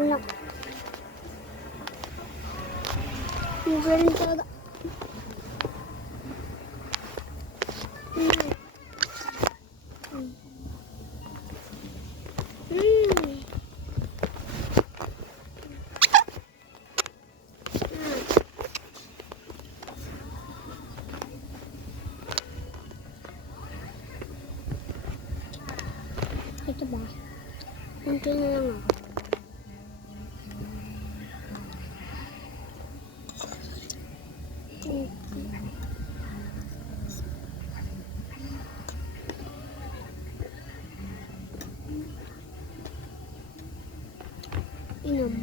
anak. Ang galing talaga. Ito ba? Kunti na lang ako. Inom.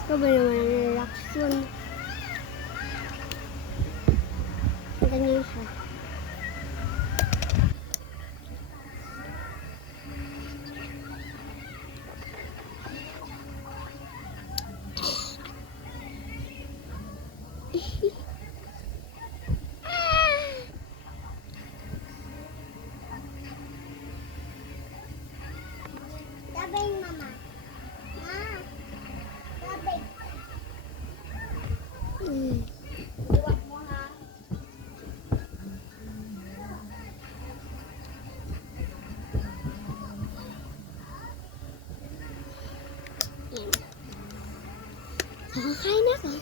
Ito ba naman ang relax yun? Ganyan siya. Sabay, mama. Sabay. Iwak mo, ha? Yan. Nakakain ako.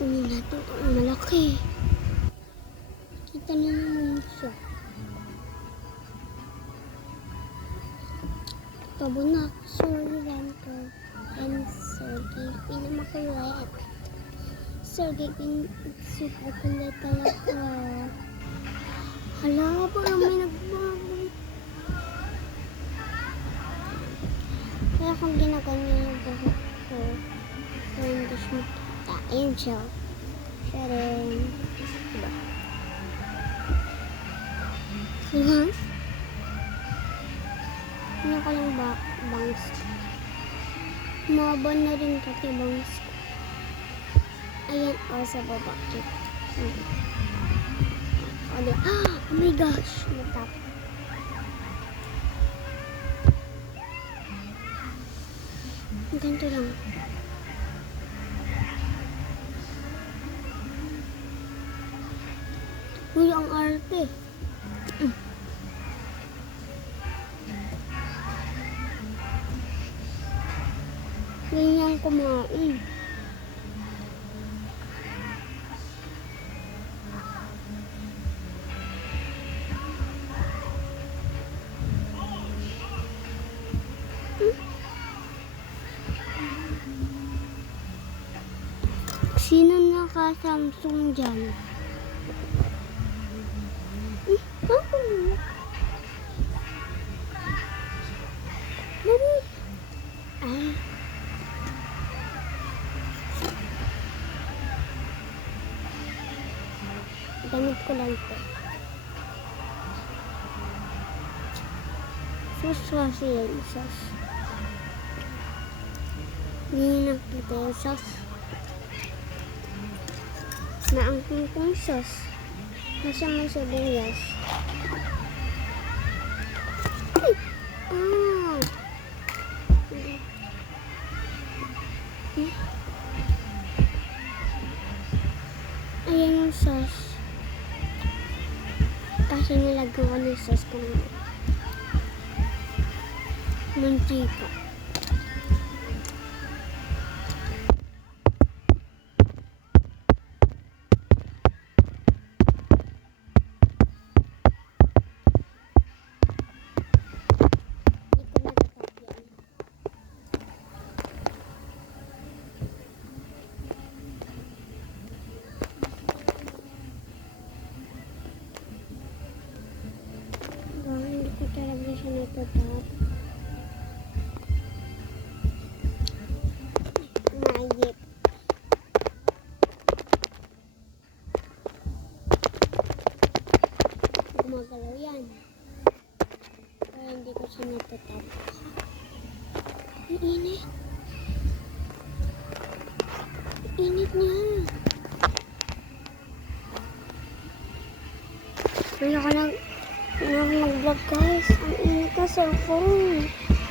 Kunin natin itong malaki. Kita na naman siya. Tabunak, sorry Ranto. And Sergey, pinamakulit. Sergey, super kulit talaga. Hala, parang may nagbago. Kaya kung ginaganyan yung buhok ko, so hindi siya makita. Ayun siya. Siya rin. Diba? Diba? Ano ka lang ba? Bangs. Mabon na rin pati bangs. Ayan, sa baba. Oh my gosh! Natap. Ganito lang. Uy, ang arte. Ganyan kumain. Sino naka-Samsung dyan? Ako na. Dali. Ay. Gamit ko lang ito. Sus kasi yan. Sus. Hindi nakita yung sus. Naangking kong sus. Nasa may sibuyas. Ay! Ayan yung sauce. Kasi nilagyan ko ng sauce ko ng mantika. Hindi ko talaga siya natutap. init niya. Wala ka na mag-vlog guys. Ang init na cellphone.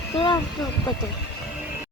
Kaya vlog ko to.